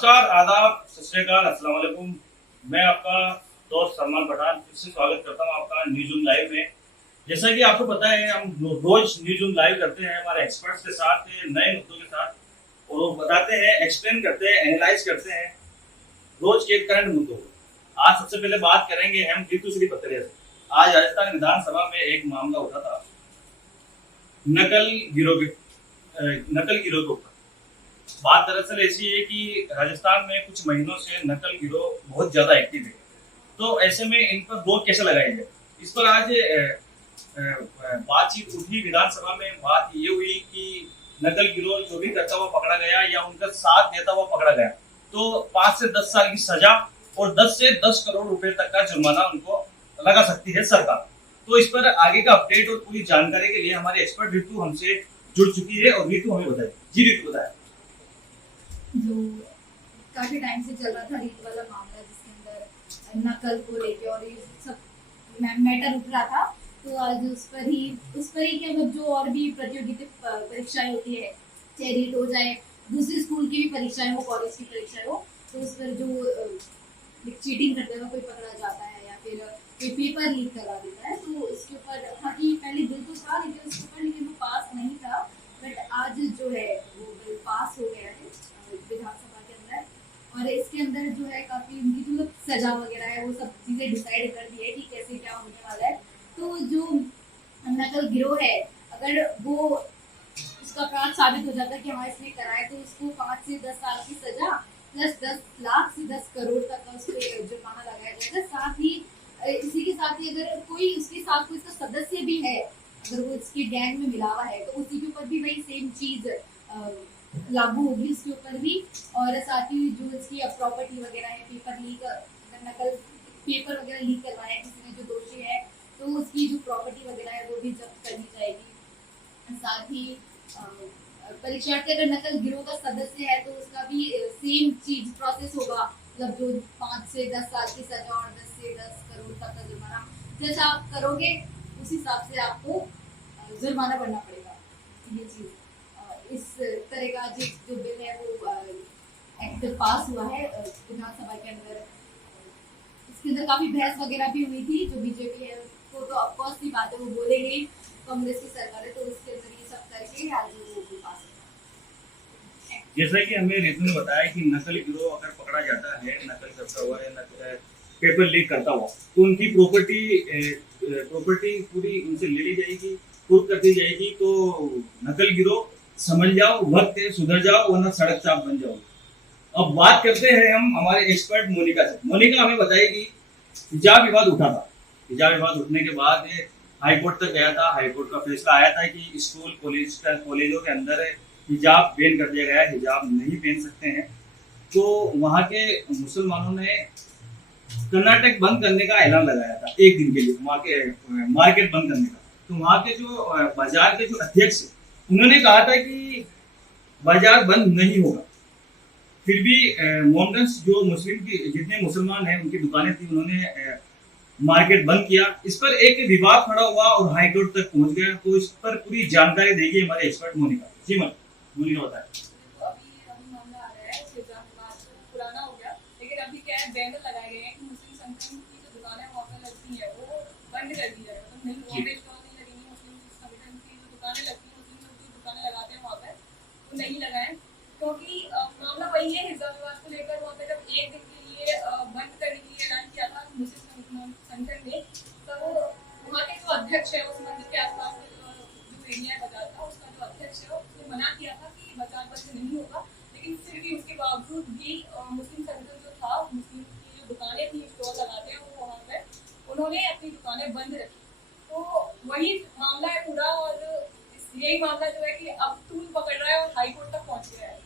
नमस्कार, आदाब, सत श्री अकाल, अस्सलाम वालेकुम। मैं आपका दोस्त सलमान पठान फिर से स्वागत करता हूँ आपका न्यूज़ लाइव में। जैसा कि आपको पता है, हम रोज न्यूज़ लाइव करते हैं हमारे एक्सपर्ट्स के साथ, नए मुद्दों के साथ, और वो बताते हैं, एक्सप्लेन करते हैं, एनालाइज करते हैं रोज के करंट मुद्दों को। आज सबसे पहले बात करेंगे हम ऋतु श्री पत्रिया से। आज राजस्थान विधानसभा में एक मामला उठा था नकल गिरोह के ऊपर। बात दरअसल ऐसी है कि राजस्थान में कुछ महीनों से नकल गिरोह बहुत ज्यादा एक्टिव है। तो ऐसे में इन पर रोक कैसे लगाई जाए, इस पर आज बातचीत उठी विधानसभा में। बात ये हुई कि नकल गिरोह जो भी करता हुआ पकड़ा गया या उनका साथ देता हुआ पकड़ा गया तो 5 से 10 साल की सजा और 10 से 10 करोड़ रुपए तक का जुर्माना उनको लगा सकती है सरकार। तो इस पर आगे का अपडेट और पूरी जानकारी के लिए हमारे एक्सपर्ट ऋतु हमसे जुड़ चुकी है। और ऋतु हमें बताए। जी ऋतु बताए। जो काफी टाइम से चल रहा था रीत वाला मामला, जिसके अंदर नकल को लेके और ये सब मैटर उठ रहा था, तो आज उस पर ही क्या, मतलब जो और भी प्रतियोगिता परीक्षाएं होती है, चाहे रीट हो जाए, दूसरी स्कूल की भी परीक्षाएं हो, कॉलेज की परीक्षाएं हो, तो उस पर जो चीटिंग करते हुए कोई पकड़ा जाता है या फिर कोई पेपर लीक करवा देता है, तो इसके ऊपर हाँ कि पहले बिल तो था लेकिन उसके ऊपर लेकिन वो पास नहीं था। बट आज जो है वो बिल पास हो गया है विधानसभा के अंदर, और इसके अंदर जो है काफी उनकी जो सजा वगैरह है वो सब चीजें डिसाइड कर दी है कि कैसे क्या होने वाला है। तो जो नकल गिरोह है, अगर वो उसका अपराध साबित हो जाता है कि हाँ इसने करा है, तो उसको 5 से 10 साल की सजा प्लस 10 लाख से 10 करोड़ तक का उस पर जुर्माना लगाया जाएगा। साथ ही इसी के साथ ही अगर कोई उसके साथ कोई इसका सदस्य भी है, अगर वो इसके गैंग में मिला हुआ है, तो उसी के ऊपर भी वही सेम चीज लागू होगी उसके ऊपर भी। और साथ ही जो इसकी प्रॉपर्टी वगैरह है, पेपर लीक, नकल पेपर वगैरह लीक करवाया है किसी ने जो दोषी है, तो उसकी जो प्रॉपर्टी वगैरह है वो भी जब्त करनी जाएगी। साथ ही परीक्षार्थी अगर नकल गिरोह का सदस्य है तो उसका भी सेम चीज प्रोसेस होगा, मतलब जो 5 से 10 साल की सजा और 10 से 10 करोड़ तक का जुर्माना जैसा आप करोगे उस हिसाब से आपको जुर्माना भरना पड़ेगा। ये चीज इस तरह का जो बिल है वो एक्ट पास हुआ है विधानसभा के अंदर। इसके अंदर काफी बहस वगैरह भी हुई थी। जो बीजेपी है वो तो ऑफकोर्स की बात है, वो बोलेंगे, कांग्रेस की सरकार है, तो उसके अंदर ये सब करके आज वो बिल पास हुआ। जैसा कि हमें ऋतु ने बताया कि नकल गिरोह अगर पकड़ा जाता है, नकल करता हुआ या पेपर लीक करता हुआ, तो उनकी प्रॉपर्टी पूरी उनसे ले ली जाएगी, कुर्क कर दी जाएगी। तो नकल गिरोह समझ जाओ, वक्त है, सुधर जाओ, वरना सड़क चाप बन जाओ। अब बात करते हैं हम हमारे एक्सपर्ट मोनिका से। मोनिका हमें बताएगी हिजाब विवाद उठा था। हिजाब विवाद उठने के बाद हाईकोर्ट तक गया था। हाईकोर्ट का फैसला आया था कि स्कूल कॉलेजों के अंदर हिजाब बैन कर दिया गया है, हिजाब नहीं पहन सकते हैं। तो वहाँ के मुसलमानों ने कर्नाटक बंद करने का ऐलान लगाया था एक दिन के लिए, मार्केट बंद करने का। तो वहाँ के जो बाजार के जो अध्यक्ष उन्होंने कहा था कि बाजार बंद नहीं होगा। फिर भी मोमडन्स जो मुस्लिम की जितने मुसलमान हैं उनकी दुकानें थी, उन्होंने मार्केट बंद किया। इस पर एक विवाद खड़ा हुआ और हाईकोर्ट तक पहुंच गया। तो इस पर पूरी जानकारी देगी हमारे एक्सपर्ट मोनिका। जी मोनिका बताए। अभी मामला आ रहा है, पुराना हो गया, लेकिन अभी क्या है, बैनर लगाए गए हैं कि मुस्लिम संगठन की जो दुकानें वहाँ पे लगती है वो बंद कर दी जाए, मतलब नहीं वहाँ पे स्टॉल नहीं लगेंगे। मुस्लिम संगठन की जो दुकानें लगती है, मुस्लिम लोग जो दुकानें लगाते हैं वहाँ पे वो नहीं लगाएं, क्योंकि मामला वही है हिजाब विवाद को लेकर। वहाँ पे जब एक दिन के लिए बंद करने के लिए ऐलान किया था मुस्लिम संगठन ने, तब वहाँ के जो अध्यक्ष है उस मंदिर के आसपास जो एरिया है बाजार का, उसका जो अध्यक्ष है उसने मना किया था कि बाजार बंद नहीं होगा। लेकिन फिर भी उसके बावजूद भी मुस्लिम संगठन जो था, मुस्लिम की जो दुकानें थी, स्टॉल लगाते हैं, वो वहाँ पे उन्होंने अपनी दुकानें बंद रखी। तो वही मामला है पूरा, और यही मामला जो है कि अब तूल पकड़ रहा है और हाईकोर्ट तक पहुंच गया है।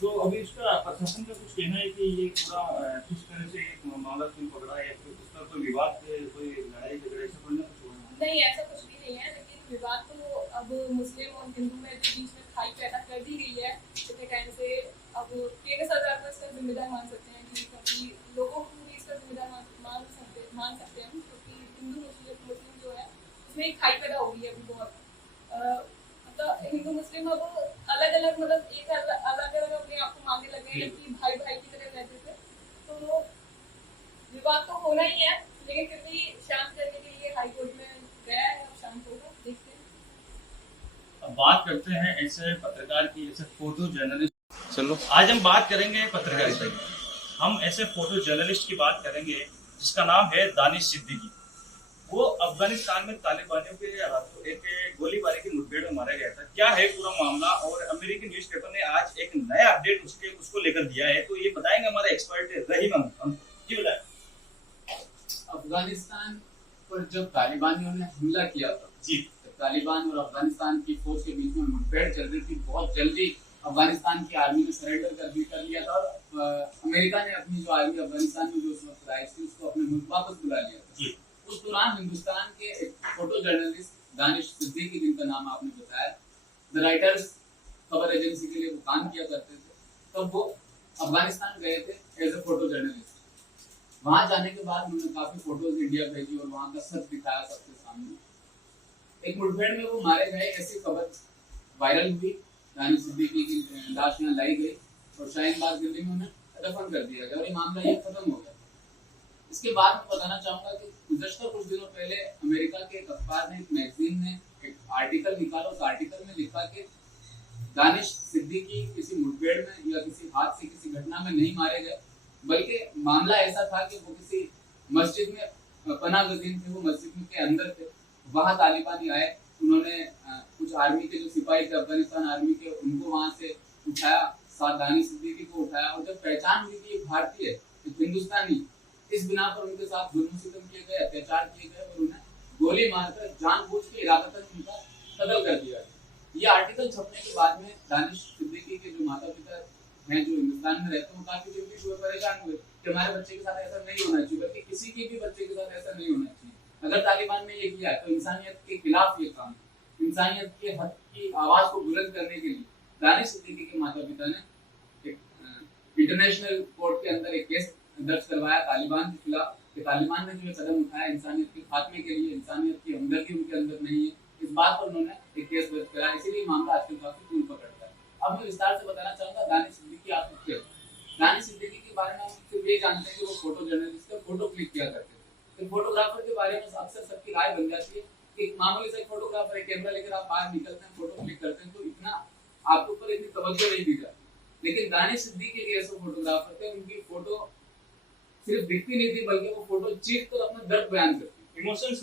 तो अभी इसका प्रशासन का कुछ कहना है कि ये पूरा किस तरह से एक मामला तुम पकड़ा है, या फिर उस पर कोई विवाद, कोई लड़ाई झगड़ा ऐसा कोई ना कुछ हुआ है? नहीं, ऐसा कुछ भी नहीं है, लेकिन विवाद तो अब मुस्लिम और हिंदू में जो बीच में खाई पैदा कर दी गई है इतने टाइम से। अब केंद्र सरकार को इसका जिम्मेदार मान सकते हैं, क्योंकि लोगों को भी इसका जिम्मेदार मान सकते हैं, क्योंकि हिंदू मुस्लिम जो है उसमें एक खाई पैदा हो गई है अभी बहुत। मतलब हिंदू मुस्लिम अब अलग अलग मतलब एक अलग अलग अपने आप को मानने लगे हैं, जबकि भाई भाई की तरह रहते थे। तो विवाद तो होना ही है, लेकिन फिर भी शांत करने के लिए हाई कोर्ट में गया है और शांत होगा, देखते हैं। अब बात करते हैं ऐसे पत्रकार की, ऐसे फोटो जर्नलिस्ट। चलो आज हम बात करेंगे पत्रकारिता की। हम ऐसे फोटो जर्नलिस्ट की बात करेंगे जिसका नाम है दानिश सिद्दीकी। वो अफगानिस्तान में तालिबानियों के हाथों एक गोलीबारी की मुठभेड़ में मारा गया था। क्या है पूरा मामला, और अमेरिकी न्यूज़पेपर ने आज एक नया अपडेट उसको लेकर दिया है, तो ये बताएंगे हमारे एक्सपर्ट रहीम हम जी। बताएं। अफगानिस्तान पर जब तालिबानियों ने हमला किया था जी, तालिबान और अफगानिस्तान की फौज के बीच में मुठभेड़ चल रही थी, बहुत जल्दी अफगानिस्तान की आर्मी ने सरेंडर कर लिया था और अमेरिका ने अपनी जो आर्मी अफगानिस्तान में जो उस वक्त आई थी उसको अपने मुल्क वापस बुला लिया था। जी। उस दौरान हिंदुस्तान के एक फोटो जर्नलिस्ट दानिश सिद्दीकी, जिनका नाम आपने बताया, द राइटर्स खबर एजेंसी के लिए वो काम किया करते थे, तब वो अफगानिस्तान गए थे एज ए फोटो जर्नलिस्ट। वहां जाने के बाद उन्होंने काफी फोटोज इंडिया भेजी और वहां का सच दिखाया सबके सामने। एक मुठभेड़ में वो मारे गए ऐसी खबर वायरल हुई, दानिश सिद्दीकी की लाश यहाँ लाई गई और शाहीन बाग दिल्ली में उन्हें दफन कर दिया गया और ये मामला ये खत्म हो गया। इसके बाद मैं बताना चाहूंगा कि गुज़श्ता कुछ दिनों पहले अमेरिका के एक अखबार ने, एक मैगजीन ने एक आर्टिकल निकाला। उस आर्टिकल में लिखा कि दानिश सिद्दीकी किसी मुठभेड़ में या किसी हादसे किसी घटना में नहीं मारे गए, बल्कि मामला ऐसा था कि वो किसी मस्जिद में पनाहगज़ीन थे, वो मस्जिद के अंदर थे। वहां तालिबानी आए, उन्होंने कुछ आर्मी के जो सिपाही थे अफगानिस्तान आर्मी के, उनको वहां से उठाया, साथ दानिश सिद्दीकी को उठाया और जब पहचान हुई कि ये भारतीय है, हिंदुस्तानी, इस बिना पर उनके साथ जुल्म सितम किए गए, अत्याचार किए गए और उन्हें गोली मारकर जानबूझ के इरादतन उनका कत्ल कर दिया गया। ये आर्टिकल छपने के बाद में दानिश सिद्दीकी के जो माता पिता हैं जो हिंदुस्तान में रहते हैं, वो काफी चिंतित हुए, परेशान हुए कि हमारे बच्चे के साथ ऐसा नहीं होना चाहिए, बल्कि किसी के भी बच्चे के साथ ऐसा नहीं होना चाहिए। अगर तालिबान ने ये किया तो इंसानियत के खिलाफ ये काम, इंसानियत के हक की आवाज को बुलंद करने के लिए दानिश सिद्दीकी के माता पिता ने एक इंटरनेशनल कोर्ट के अंदर एक केस दर्ज करवाया तालिबान के खिलाफ कि तालिबान ने जो कदम उठाया इंसानियत के खात्मे के लिए, इंसानियत की हमदर्दी उनके अंदर नहीं है, इस बात पर उन्होंने एक केस दर्ज कराया। इसीलिए मामला आजकल काफी तूल पकड़ता है। अब मैं विस्तार से बताना चाहूंगा दानिश सिद्दीकी आपको क्या। दानिश सिद्दीकी के बारे में हम सिर्फ ये जानते हैं कि वो फोटो जर्नलिस्ट थे, फोटो क्लिक किया करते थे। तो फोटोग्राफर के बारे में अक्सर सबकी राय बन जाती है कि मामूली सा फोटोग्राफर है, कैमरा लेकर आप बाहर निकलते हैं, फोटो क्लिक करते हैं, तो इतना आपके ऊपर इतनी तवज्जो नहीं दी जाती। लेकिन दानिश सिद्दीकी के ऐसे फोटोग्राफर थे, उनकी फोटो सिर्फ दिखती नहीं थी, बल्कि वो फोटो चीख कर अपना दर्द बयान करती, इमोशंस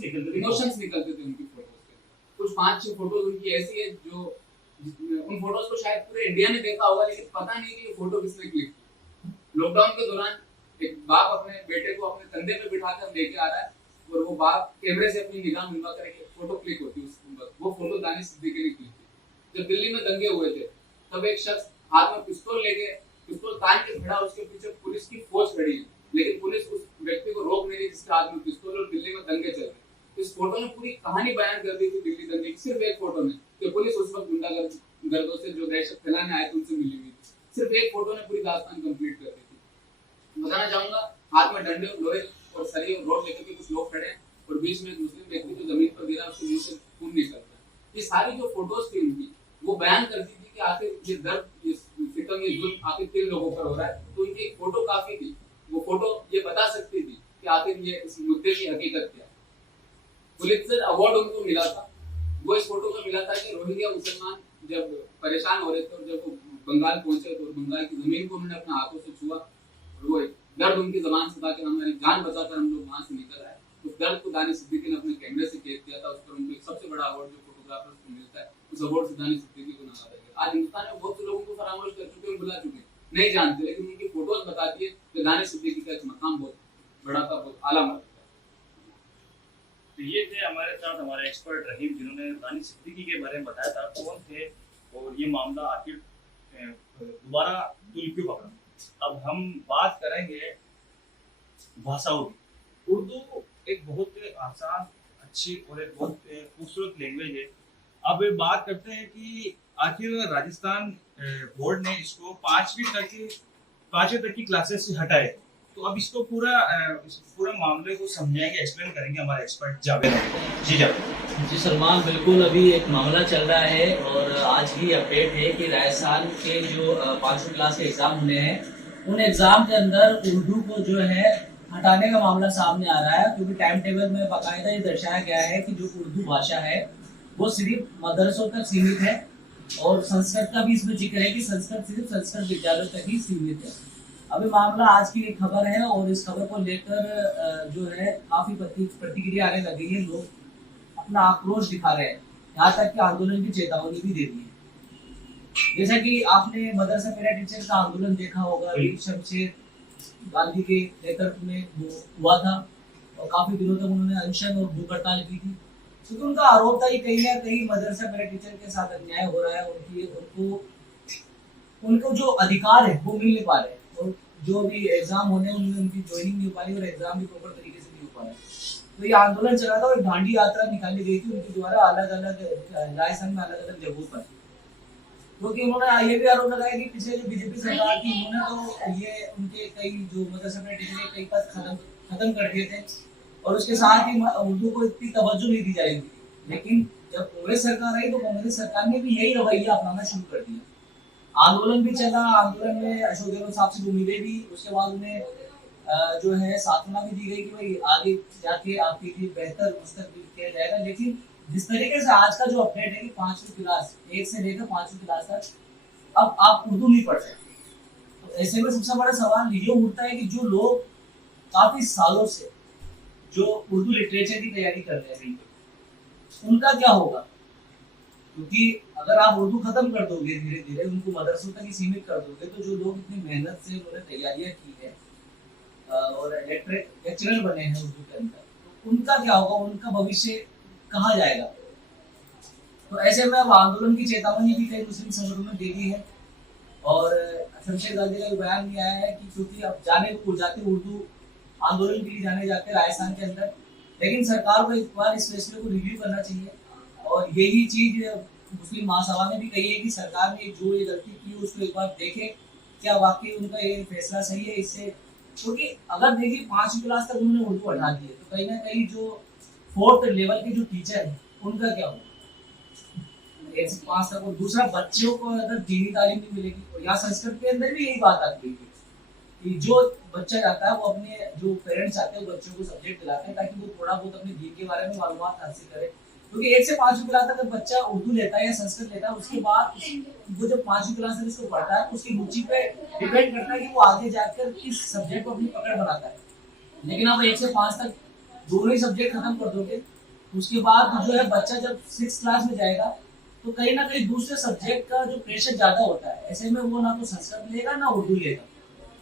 निकलते थे उनकी फोटोज से। कुछ 5-6 फोटोज उनकी ऐसी है जो उन फोटोज को शायद पूरे इंडिया ने देखा होगा, लेकिन पता नहीं कि ये फोटो किसने क्लिक की। लॉकडाउन के दौरान एक बाप अपने बेटे को अपने कंधे पे बिठाकर लेके आ रहा है और वो बाप कैमरे से अपनी निगाह मिलवा कर एक फोटो क्लिक होती है उस वक्त, वो फोटो दानिश सिद्दीकी ने क्लिक की। जब दिल्ली में दंगे हुए थे तब एक शख्स हाथ में पिस्तौल लेके, पिस्तौल तान के खड़ा, उसके पीछे पुलिस की फौज खड़ी है, लेकिन पुलिस उस व्यक्ति को रोक नहीं रही जिसके हाथ में पिस्तौल, और दिल्ली में दंगे चल रहे। इस फोटो ने पूरी कहानी बयान कर दी थी दिल्ली दंगे की, सिर्फ एक फोटो में, कि पुलिस उस वक्त गुंडागर्दों से जो दहशत फैलाने आए थे उनसे मिली हुई थी। सिर्फ एक फोटो ने पूरी दास्तान कंप्लीट कर दी थी। बताना चाहूंगा, हाथ में डंडे, लोहे और सरिये और रोड लेकर के कुछ लोग खड़े हैं और बीच में एक मुस्लिम व्यक्ति जो जमीन पर गिरा, उसके मुंह से खून निकल रहा है। ये सारी जो फोटोज थी उनकी, वो बयान करती थी कि आखिर ये दर्द, ये सितम, ये जुल्म आखिर किन लोगों पर हो रहा है। तो उनकी एक फोटो काफी थी, वो फोटो ये बता सकती थी कि आखिर ये इस मुद्दे की हकीकत क्या है। पुलित्जर अवार्ड उनको मिला था, वो इस फोटो में मिला था कि रोहिंग्या मुसलमान जब परेशान हो रहे थे और जब वो बंगाल पहुंचे तो बंगाल की जमीन को उन्होंने अपने हाथों से छुआ और वो दर्द उनकी जबान से था कि हमारी जान बचाकर हम लोग वहां से निकल आए। उस दर्द को दानिश सिद्दीकी ने अपने कैमरे से कैद किया था। उस पर उनको एक सबसे बड़ा अवार्ड जो फोटोग्राफर्स को मिलता है, उस अवार्ड से दानिश सिद्दीकी को नवाजा गया। आज हिंदुस्तान में बहुत से लोगों को फरामोश कर चुके हैं, बुला चुके हैं, नहीं जानते, लेकिन उनकी फोटोज बताती है कि दानिश सिद्दीकी का एक मकाम बहुत बड़ा था, बहुत आला मर्तबा। तो ये थे हमारे साथ हमारे एक्सपर्ट रहीम, जिन्होंने दानिश सिद्दीकी के बारे में बताया था कौन थे और ये मामला आखिर दोबारा तुल क्यों पकड़ा। अब हम बात करेंगे भाषाओं की। उर्दू एक बहुत आसान, अच्छी और एक बहुत खूबसूरत लैंग्वेज है। अब बात करते हैं कि आखिर राजस्थान बोर्ड ने इसको 5वीं तक की क्लासेस से हटाए। तो अब इसको इस पूरा मामले को समझाएंगे, एक्सप्लेन करेंगे हमारे एक्सपर्ट जावेद अहमद। जी जावेद। जी सलमान, बिल्कुल अभी एक मामला चल रहा है और आज ही अपडेट है कि राजस्थान के जो 5वीं क्लास के एग्ज़ाम होने हैं, उन एग्ज़ाम के अंदर उर्दू को जो है हटाने का मामला सामने आ रहा है, क्योंकि टाइम टेबल में बाकायदा ये दर्शाया गया है कि जो उर्दू भाषा है वो सिर्फ मदरसों तक सीमित है और संस्कृत का भी इसमें जिक्र है कि संस्कृत सिर्फ संस्कृत विद्यालयों तक ही सीमित है। अभी मामला आज की एक खबर है और इस खबर को लेकर जो है काफ़ी प्रतिक्रिया आने लगी है, लोग अपना आक्रोश दिखा रहे हैं, यहाँ तक कि आंदोलन की चेतावनी भी दे दी है। जैसा कि आपने मदरसा पैरा टीचर का आंदोलन देखा होगा, शमशेर गांधी के नेतृत्व में वो हुआ था और काफी दिनों तक उन्होंने अनशन और भूख हड़ताल की थी, क्योंकि उनका आरोप था कि कहीं ना कहीं मदरसा पैरा टीचर के साथ अन्याय हो रहा है, उनको जो अधिकार है वो मिल नहीं पा रहे और जो भी एग्जाम होने हैं उनमें उनकी ज्वाइनिंग नहीं हो पा रही और एग्जाम भी प्रॉपर तरीके से नहीं हो पा रहा है। तो ये आंदोलन चला था और दांडी यात्रा निकाली गई थी उनके द्वारा अलग अलग राजस्थान में अलग अलग जगहों पर, क्योंकि उन्होंने ये भी आरोप लगाया कि पिछले जो बीजेपी सरकार थी उन्होंने तो ये उनके कई जो मदरसा पैरा टीचर के कई पद खत्म कर दिए थे और उसके साथ ही उर्दू को इतनी तवज्जो नहीं दी जाएगी। लेकिन जब कांग्रेस सरकार आई तो कांग्रेस सरकार ने भी यही रवैया अपनाना शुरू कर दिया। आंदोलन भी चला, आंदोलन में अशोक गहलोत साहब से उम्मीदें भी, उसके बाद उन्हें जो है सांत्वना भी दी गई कि भाई आगे जाके आपके लिए बेहतर मुस्तकबिल किया जाएगा। लेकिन जिस तरीके से आज का जो अपडेट है कि 5वीं क्लास 1 से लेकर 5वीं क्लास तक अब आप उर्दू नहीं पढ़ सकते, तो ऐसे में सबसे बड़ा सवाल ये उठता है कि जो लोग काफी सालों से जो उर्दू लिटरेचर की तैयारी कर रहे हैं उनका क्या होगा, क्योंकि अगर आप उर्दू खत्म कर दोगे धीरे धीरे, उनको मदरसों तक ही सीमित कर दोगे, तो जो लोग इतनी मेहनत से उन्होंने तैयारियां की है और लेक्चरर बने हैं उर्दू के अंदर, तो उनका क्या होगा, उनका भविष्य कहाँ जाएगा। तो ऐसे में अब आंदोलन की चेतावनी भी कई मुस्लिम संगठनों ने दे दी है और शमशेर गांधी का बयान भी आया है कि क्योंकि अब जाते उर्दू आंदोलन के लिए जाने जाते राजस्थान के अंदर, लेकिन सरकार को एक बार इस फैसले को रिव्यू करना चाहिए और यही चीज मुस्लिम महासभा ने भी कही है कि सरकार ने जो ये गलती की उसको एक बार देखे क्या वाकई उनका ये फैसला सही है। इससे क्योंकि अगर देखिए 5वीं क्लास तक उन्होंने उर्दू हटा दी है, तो कहीं ना कहीं जो 4th लेवल के जो टीचर है उनका क्या होगा 1 से 5 तक, और दूसरा बच्चों को अगर दीनी तालीम नहीं मिलेगी, और यहाँ संस्कृत के अंदर भी यही बात आती है कि जो बच्चा जाता है वो अपने जो पेरेंट्स आते हैं वो बच्चों को सब्जेक्ट दिलाते हैं ताकि वो थोड़ा बहुत अपने दीन के बारे में मालूमात हासिल करे, क्योंकि 1 से 5वीं क्लास तक बच्चा उर्दू लेता है या संस्कृत लेता है, उसके बाद वो जब 5वीं क्लास तक इसको पढ़ता है उसकी रुचि पे डिपेंड करता है कि वो आगे जाकर किस सब्जेक्ट को अपनी पकड़ बनाता है। लेकिन आप 1 से 5 तक दोनों ही सब्जेक्ट खत्म कर दोगे, उसके बाद जो है बच्चा जब 6th क्लास में जाएगा तो कहीं ना कहीं दूसरे सब्जेक्ट का जो प्रेशर ज्यादा होता है, ऐसे में वो ना तो संस्कृत लेगा ना उर्दू लेगा।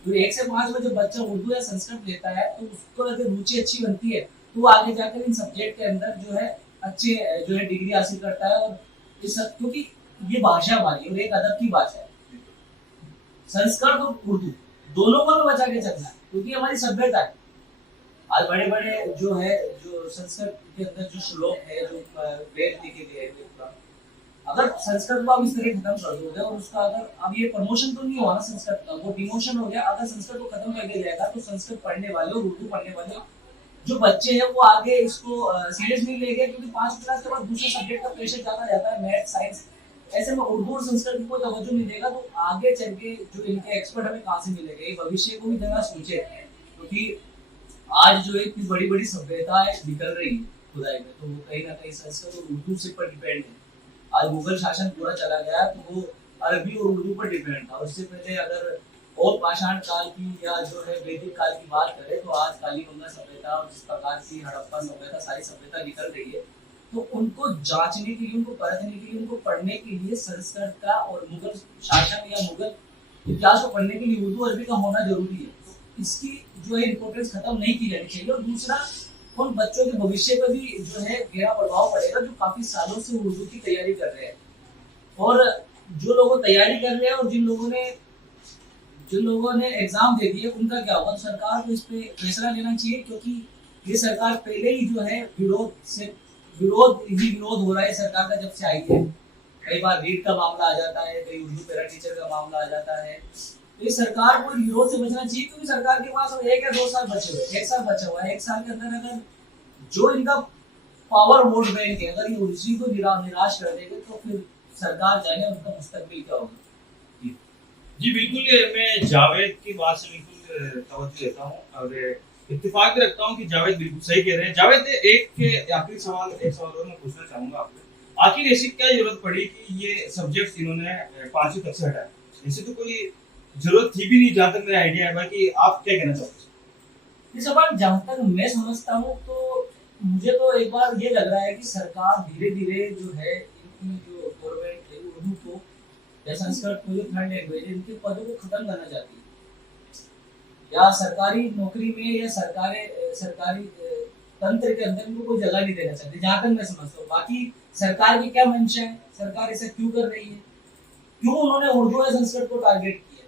तो 1 से 5 में जब बच्चा उर्दू या संस्कृत लेता है तो उसको अगर रुचि अच्छी बनती है तो वो आगे जाकर इन सब्जेक्ट के अंदर जो है अच्छे जो है डिग्री हासिल करता है। और इस क्योंकि ये भाषा हमारी और एक अदब की भाषा है, संस्कृत और उर्दू दोनों को बचा के चलना है क्योंकि हमारी सभ्यता है। आज बड़े बड़े जो है जो संस्कृत के अंदर जो श्लोक है, जो वेद लिखे गए हैं, अगर संस्कृत को आप इस तरह खत्म कर दोगे और उसका अगर अब ये प्रमोशन तो नहीं हुआ ना संस्कृत का, वो डिमोशन हो गया। अगर संस्कृत को खत्म कर दिया जाएगा तो संस्कृत पढ़ने वाले और उर्दू पढ़ने वाले जो बच्चे हैं वो आगे इसको सीरियस नहीं लेंगे, क्योंकि 5वीं क्लास के बाद दूसरे सब्जेक्ट का प्रेशर ज्यादा जाता है, मैथ साइंस, ऐसे में उर्दू और संस्कृत को तवज्जो नहीं देगा तो आगे चल के जो इनके एक्सपर्ट हमें कहाँ से मिलेंगे। ये भविष्य को भी जरा सोचे, क्योंकि आज जो इतनी बड़ी बड़ी सभ्यताएं निकल रही है खुदाई में, तो वो कहीं ना कहीं संस्कृत और उर्दू से पर डिपेंड है। आज मुगल शासन पूरा चला गया तो वो अरबी और उर्दू पर डिपेंड था। उससे पहले अगर और पाषाण काल की या जो है वैदिक काल की बात करें तो आज कालीगंगा सभ्यता और जिस प्रकार की हड़प्पा सभ्यता सारी सभ्यता निकल रही है, तो उनको जांचने के लिए, उनको परखने के लिए, उनको पढ़ने के लिए संस्कृत का और मुगल शासन या मुगल इतिहास को पढ़ने के लिए उर्दू अरबी का होना जरूरी है। तो इसकी जो है इम्पोर्टेंस खत्म नहीं की जानी चाहिए। और दूसरा उन बच्चों के भविष्य पर भी जो है गहरा प्रभाव पड़ेगा जो काफी सालों से उर्दू की तैयारी कर रहे हैं। और जो लोग तैयारी कर रहे हैं और जिन लोगों ने एग्जाम दे दिए उनका क्या होगा। तो सरकार को इस पे फैसला लेना चाहिए, क्योंकि ये सरकार पहले ही जो है विरोध हो रहा है सरकार का जब से आई है। कई बार रीट का मामला आ जाता है, कई उर्दू पैरा टीचर का मामला आ जाता है, ये सरकार को विरोध से बचना चाहिए, क्योंकि सरकार के पास अब 1 या 2 साल बचे हुए, 1 साल बचा हुआ है। 1 साल के अंदर अगर जो इनका पावर वोट बैंक है, अगर ये उसी को निराश कर देंगे तो फिर सरकार जाने उनका मुस्तकबिल क्या होगा। जी बिल्कुल, मैं जावेद की बात से बिल्कुल तवज्जो देता हूँ और इत्तेफाक भी रखता हूँ कि जावेद बिल्कुल सही कह रहे हैं। जावेद, एक आखिरी सवाल और मैं पूछना चाहूंगा आपसे, आखिर ऐसी क्या जरूरत पड़ी कि ये सब्जेक्ट इन्होंने 5वीं तक से हटाया? ऐसे तो कोई जरूरत थी भी नहीं, जहाँ तक मेरा आइडिया है। बाकी आप क्या कहना चाहते हैं? इस सवाल जहाँ तक मैं समझता हूँ तो मुझे तो एक बार ये लग रहा है कि सरकार धीरे धीरे जो है इनकी जो गवर्नमेंट है उर्दू को या संस्कृत को, जो थर्ड लैंग्वेज है, इनके पदों को खत्म करना चाहती है, या सरकारी नौकरी में या सरकारी तंत्र के अंदर इनको कोई जगह नहीं देना चाहती, जहाँ तक मैं समझता हूँ। बाकी सरकार की क्या मंशा है, सरकार ऐसा क्यों कर रही है, क्यों उन्होंने उर्दू या संस्कृत को टारगेट किया?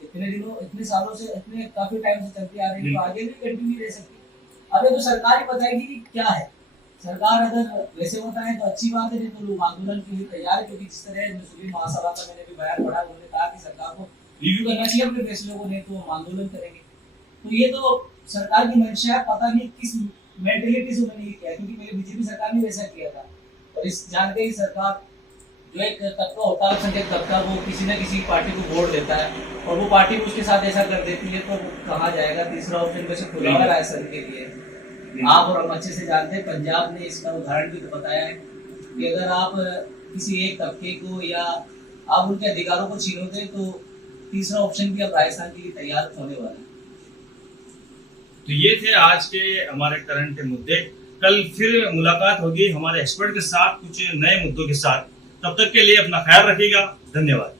इतने दिनों, इतने सालों से, इतने काफी टाइम से चलती आ रही है, तो आगे भी कंटिन्यू रह सकती है। अब ये तो सरकार ही बताएगी कि क्या है। सरकार अगर वैसे बताए तो अच्छी बात है, नहीं तो लोग आंदोलन के लिए तैयार है, क्योंकि जिस तरह मुस्लिम महासभा का मैंने भी बयान पढ़ा, उन्होंने कहा कि सरकार को रिव्यू करना चाहिए अपने फैसलों को, नहीं तो हम आंदोलन करेंगे। तो ये तो सरकार की मंशा है, पता नहीं किस मेंटेलिटी से उन्होंने किया, क्योंकि पहले बीजेपी सरकार ने वैसा किया था। और इस जानते ही सरकार जो एक तबका होता है, संख्यक तबका, वो किसी न किसी पार्टी को वोट देता है और वो पार्टी उसके साथ ऐसा कर देती है, तो कहा जाएगा तीसरा ऑप्शन वैसे खुला हुआ राजस्थान के लिए। आप और हम अच्छे से जानते हैं, पंजाब ने इसका उदाहरण भी तो बताया है कि अगर आप किसी एक तबके को या आप उनके अधिकारों को छीनोगे तो तीसरा ऑप्शन भी अब राजस्थान के लिए तैयार होने वाला है। तो ये थे आज के हमारे करंट मुद्दे। कल फिर मुलाकात होगी हमारे एक्सपर्ट के साथ कुछ नए मुद्दों के साथ। तब तक के लिए अपना ख्याल रखिएगा। धन्यवाद।